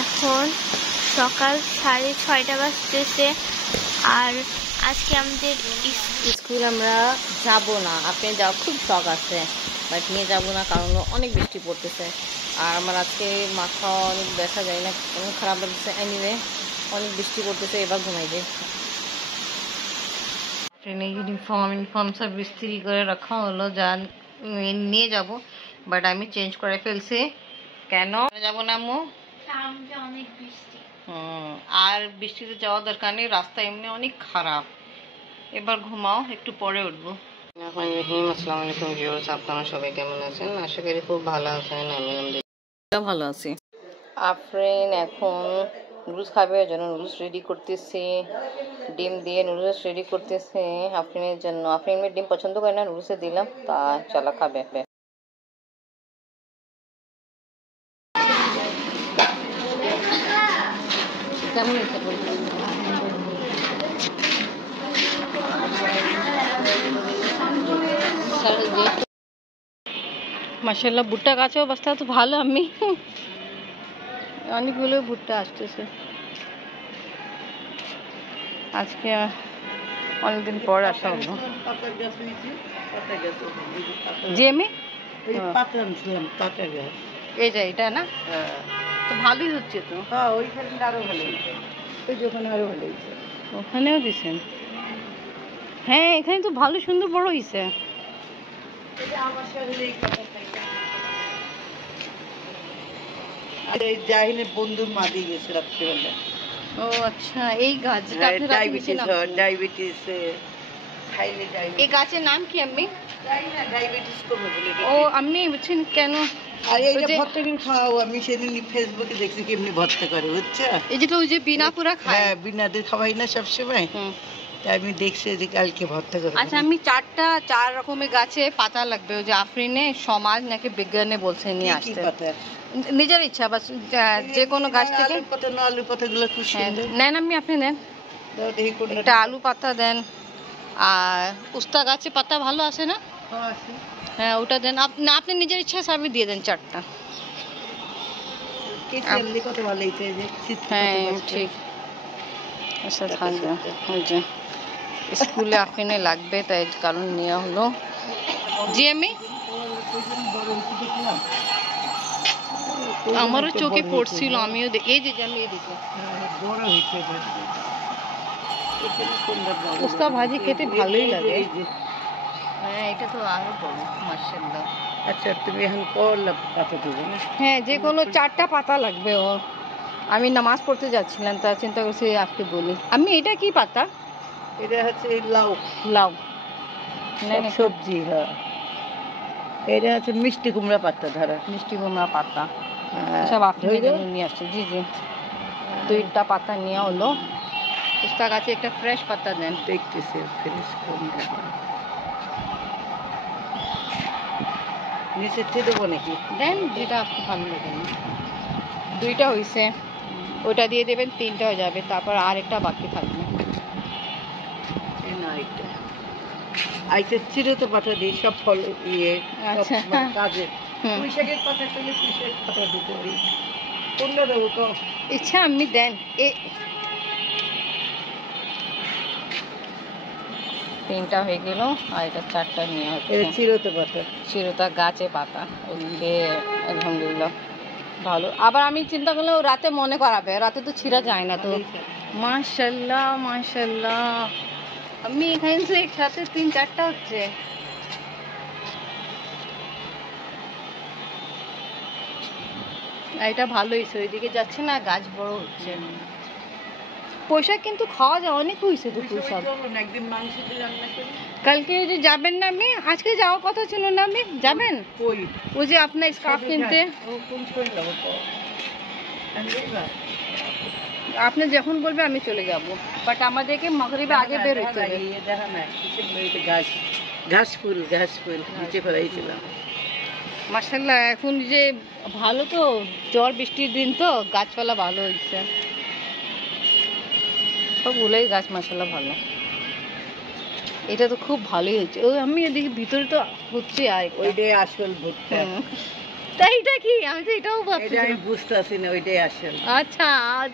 এখন সকাল 6:30 বাজতেছে। আর আজকে আমাদের স্কুল আমরা যাব না, আপনি যাও খুব শখ আছে, বাট নিয়ে যাব না কারণ অনেক বৃষ্টি পড়তেছে। আর আমার আজকে মাথা অনেক ব্যথা, যায় না অনেক খারাপ লাগতেছে। এনিওয়ে অনেক বৃষ্টি পড়তেছে, এবার ঘুমাই যাই। ট্রেনে ইউনিফর্ম সব ইস্ত্রি করে রাখা হলো, যা নিয়ে যাব, বাট আমি চেঞ্জ করে ফেলছি। কেন যাব না আম্মু? অনেক বৃষ্টি। আর বৃষ্টিতে যাওয়া দরকার নেই, রাস্তা এমনি অনেক খারাপ। এবার ঘুমাও, একটু পরে উঠবো। আসসালামু আলাইকুম ভিউয়ার্স, আপনারা সবাই কেমন আছেন? আশা করি খুব ভালো আছেন। আমি ভালো আছি। আফরিন এখন নুডলস খাবে, ওই জন্য নুডলস রেডি করতেছি। ডিম দিয়ে নুডলস রেডি করতেছি আফরিনের জন্য। আফরিন ডিম পছন্দ করে না, নুডলসে দিলাম, তা চলা খাবে। কেমন হয়েছে মাশাআল্লাহ। ভুট্টা গাছের অবস্থা তো ভালো, আমি অনেকগুলো ভুট্টা আসতেছে আজকে, অনেকদিন পর আসা হলো। এই যে এটা না, তো ভালোই হচ্ছে তো। হ্যাঁ, ওইখানে আরো ভালো, ওই যেখানে আরো ভালো হয়েছে, ওখানেও দিচ্ছেন। হ্যাঁ, এখানে তো ভালো সুন্দর বড় হয়েছে। বন্ধুর মা দিয়ে গেছে রাত্রিবেলা। ও আচ্ছা, এই গাছ ডায়াবেটিস, এই গাছের নাম কি আমি? ও আমি বুঝছেন কেন? আর এই যে ভর্তাটা খাও, আমি সেদিন ফেসবুকে দেখছি কেমনি ভর্তা করে, বুঝছো? এই যেটা ওই যে বিনা পুরা খায়। হ্যাঁ, বিনাদের খাওয়াই না সবসময়, তাই আমি দেখছি যে কালকে ভর্তা করে। আচ্ছা, আমি 4 রকমের গাছে পাতা লাগবে, ওই যে আফরিনে সমাজ নাকি বিজ্ঞানে বলছে নিয়ে আসতে। নিজের ইচ্ছা, বাস যে কোনো গাছ থেকে। আলু পাতাগুলো খুব সুন্দর। নেন আমি, আপনি নেন একটা আলু পাতা দেন। আর উস্তা গাছে পাতা ভালো আছে না? হ্যাঁ, ওটা দেন। আপনি নিজের ইচ্ছা হিসাবে দিয়ে দেন 4টা। হ্যাঁ ঠিক। আচ্ছা থাকবে, ওই যে স্কুলে আফরিনে লাগবে, তাই কারণ নেওয়া হলো। জি আমি আমারও চোখে পড়ছিল, আমিও এই যে আমি এদিকে উস্তা ভাজি খেতে ভালোই লাগে। হ্যাঁ, এটা তো আরো বড়, মাশাআল্লাহ। আচ্ছা, তুমি এখন করলা পাতা দেবে না? হ্যাঁ, যে কোনো 4টা পাতা লাগবে। ও আমি নামাজ পড়তে যাচ্ছিলাম, তা চিন্তা করছি আজকে বলি। আমি এটা কি পাতা? এটা হচ্ছে লাউ। লাউ সবজি। হ্যাঁ, এটা হচ্ছে মিষ্টি কুমড়া পাতা, ধরা মিষ্টি কুমড়া পাতা সব আপনি নিয়ে আসছে। জি জি, 2টা পাতা নিয়ে হলো। উস্তা গাছে একটা ফ্রেশ পাতা দেন। দেখতেছি ফ্রেশ কোনটা, নিচে দেবো নাকি? দেন, যেটা আপনি ভালো লাগে। না 2টা হয়েছে, ওটা দিয়ে দেবেন, 3টা হয়ে যাবে। তারপর আরেকটা বাকি থাকবে। চিরতে পাতা দিই সব ফল ইয়ে কাজে। কোনটা দেবো তো ইচ্ছা আপনি দেন। 3টা হয়ে গেল, আর এটা 4টা নিয়ে হচ্ছে। চিরতে পাতা, চিরতা গাছে পাতা। ওকে, আলহামদুলিল্লাহ ভালো। আবার আমি চিন্তা করলাম রাতে মনে করাবে, রাতে তো ছিঁড়া যায় না তো। মাশাআল্লাহ মাশাআল্লাহ, আমি এখানে তো একসাথে 3-4টা হচ্ছে। এটা ভালো হয়েছে, ওইদিকে যাচ্ছে না, গাছ বড় হচ্ছে। পয়সা কিন্তু খাওয়া যায়, অনেক হয়েছে তো পয়সা। কালকে যে যাবেন না, আমি আজকে যাওয়ার কথা ছিল না, আমি যাবেন ওই যে আপনার স্কার্ফ কিনতে। আপনি যখন বলবে আমি চলে যাব, বাট আমাদেরকে মাগরিবে আগে বের হইতে হবে। ঘাস ফুল নিচে ফেলাইছিলাম। মাশাআল্লাহ, এখন যে ভালো তো, ঝড় বৃষ্টির দিন তো, গাছপালা ভালো হয়েছে সবগুলোই গাছ, মাশাআল্লাহ ভালো। এটা তো খুব ভালোই হচ্ছে। ওই আমি এদিকে ভিতরে তো হচ্ছে, আর ওইটাই আসল ভুট্টা। তাই এটা কি? আমি তো এটাও ভাবছি। এটা আমি বুঝতেছি না, ওইটাই আসল। আচ্ছা,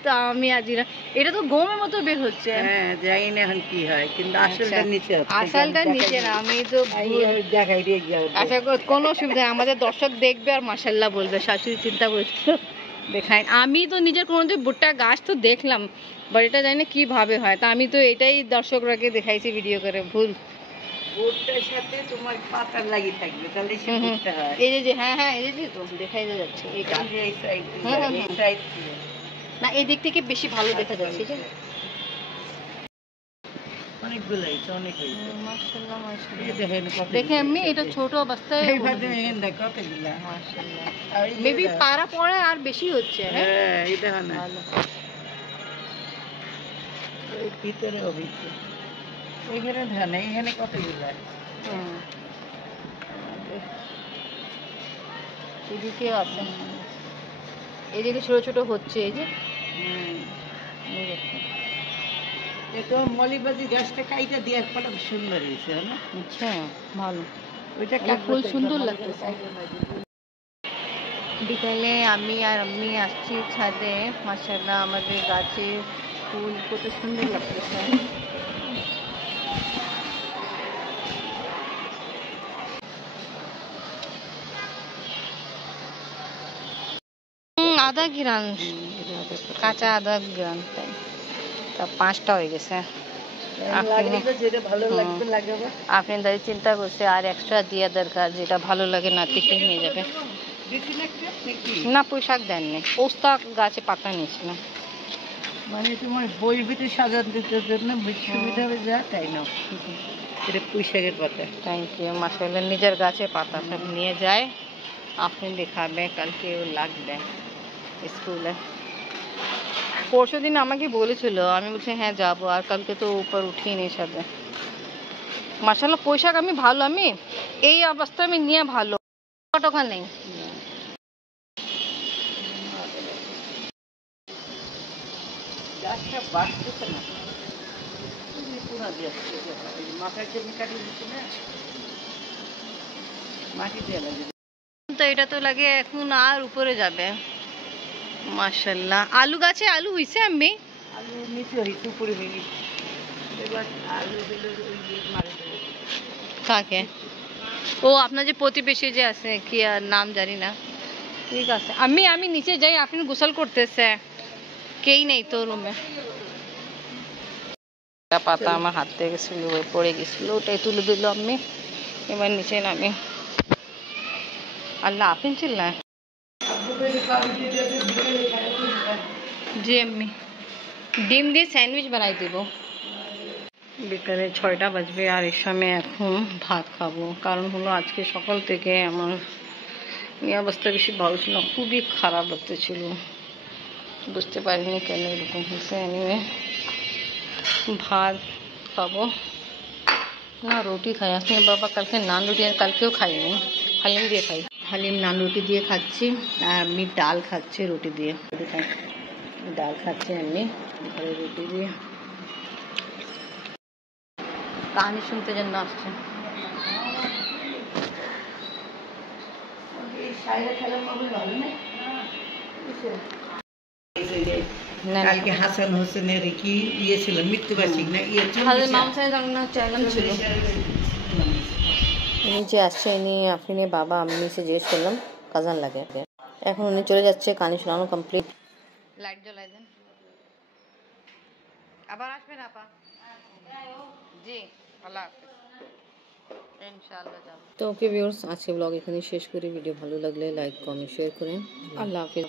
তো আমি আজই না, এটা তো গমের মতো বের হচ্ছে। হ্যাঁ, জানি না এখন কি হয়, কিন্তু আসলটা আচ্ছা, নিচে আছে। আসলটা নিচে না, আমি তো দেখাই দিয়ে যাও। আশা করি কোনো অসুবিধা নেই, আমাদের দর্শক দেখবে আর মাশাল্লাহ বলবে, শাশুড়ি চিন্তা করেছিল দেখায়। আমি তো নিজের কোনোদিন ভুট্টা গাছ তো দেখলাম, বাট এটা জানি না কিভাবে হয়, তা আমি তো এটাই দর্শকরাকে দেখাইছি ভিডিও করে। ভুল, ভুট্টার সাথে তোমার পাতা লাগিয়ে থাকবে, তাহলে সে ভুট্টা হয়। এই যে হ্যাঁ হ্যাঁ, এই যে তো দেখাই যাচ্ছে এই গাছ। এই সাইড হুম, হুম, এই হুম। সাইড না, এই দিক থেকে বেশি ভালো দেখা যাচ্ছে। ঠিক আছে, অনেকগুলো হয়েছে, অনেক হয়েছে। মাশাআল্লাহ মাশাআল্লাহ। এই দেখেন কত দেখে আমি এটা ছোট অবস্থায় এইভাবে দেখেন দেখ কতগুলো। মাশাআল্লাহ, আর এই যে মেবি দেখো। পারা পরে আর বেশি হচ্ছে। হ্যাঁ, হ্যাঁ, এই দেখো না, ভালো। ওই ভিতরেও হয়েছে। ওইখানে ধান, এইখানে কতগুলো। হুম, এদিকে আছে, এদিকে ছোট ছোট হচ্ছে। এই যে এই দেখুন। এটা মলিবাজি গাছটা কাইটা দিয়ে কত সুন্দর হয়েছে না? আচ্ছা, ভালো। ওইটা এই ফুল সুন্দর লাগতেছে। বিকালে আমি আর আম্মি আসছি ছাদে, মাশাআল্লাহ আমাদের গাছে ফুল কত সুন্দর লাগতেছে। আদা গ্রাম, কাঁচা আদা গ্রাম, তাই তা 5টা হয়ে গেছে। যেটা ভালো লাগবে লাগাবো। আপনি দাদি চিন্তা করছে আর এক্সট্রা দিয়া দরকার, যেটা ভালো লাগে নাতিকে নিয়ে যাবে। বেশি লাগবে নাকি? না, পোশাক দেননি, পোস্তা গাছে পাতা নিয়েছিলাম। মানে তোমার বইয়ের ভিতরে সাজান দিতে জন্য সুবিধা হবে যা, তাই না? এটা পুঁইশাকের পাতা। থ্যাংক ইউ, মাশাআল্লাহ নিজের গাছে পাতা সব নিয়ে যায়, আপনি দেখাবে, কালকে লাগবে স্কুলে। পরশু দিন আমাকে বলেছিল, আমি বলছি হ্যাঁ যাবো, আর কালকে তো উপর উঠিনি সাথে। মাশাআল্লাহ পোশাক আমি ভালো, আমি এই অবস্থা আমি নিয়ে ভালো, টাকা নেই। গাছটা বাড়তেছে না, পুরা দিয়ে মাথায় জমি কাটিয়ে দিচ্ছে না, মাটি দিয়ে লাগে। তো এটা তো লাগে এখন আর উপরে যাবে। মাশাআল্লাহ, আলু গাছে আলু হইছে আমি। আলু নিচে হয়েছে, উপরে হয়ে গেছে। এবার আলু দিলে ওই যে মারে দেবো। কাকে? ও আপনার যে প্রতিবেশী যে আছে, কি আর নাম জানি না। ঠিক আছে, আমি নিচে যাই, আপনি গোসল করতেছে, কেই নেই তো রুমে। পাতা আমার হাত থেকে গেছিল, পড়ে গেছিল, ওটাই তুলে দিল আমি, এবার নিচে নামি। আল্লাহ আপনি চিল্লায়। জি আমি ডিম দিয়ে স্যান্ডউইচ বানাই দেব। বিকালে 6টা বাজবে আর এর সময় এখন ভাত খাবো, কারণ হলো আজকে সকাল থেকে আমার এই অবস্থা বেশি ভালো ছিল না, খুবই খারাপ লাগতেছিল, বুঝতে পারিনি কেন এরকম হয়েছে। এনিওয়ে ভাত খাবো না, রুটি খাই। আসলে বাবা কালকে নান রুটি, আর কালকেও খাইনি, হালিম দিয়ে খাই। হালিম নান রুটি দিয়ে খাচ্ছি, আর আমি ডাল খাচ্ছি রুটি দিয়ে। রুটি খাই, ডাল খাচ্ছি আমি ঘরে রুটি দিয়ে। কাহানি শুনতে জন্য আসছে। কালকে হাসান হোসেনের কি ইয়ে ছিল, মৃত্যুবার্ষিক না ইয়ে ছিল। উনি যে আসছে, ইনি আফরিনের বাবা, আমি সে জিজ্ঞেস করলাম কাজান লাগে। এখন উনি চলে যাচ্ছে, কানি শোনানো কমপ্লিট। লাইট জ্বলাই দেন, আবার আসবেন আপা। জি, আল্লাহ হাফেজ, ইনশাআল্লাহ যাব। তো ওকে ভিউয়ার্স, আজকে ব্লগ এখানে শেষ করি। ভিডিও ভালো লাগলে লাইক কমেন্ট শেয়ার করেন। আল্লাহ হাফেজ।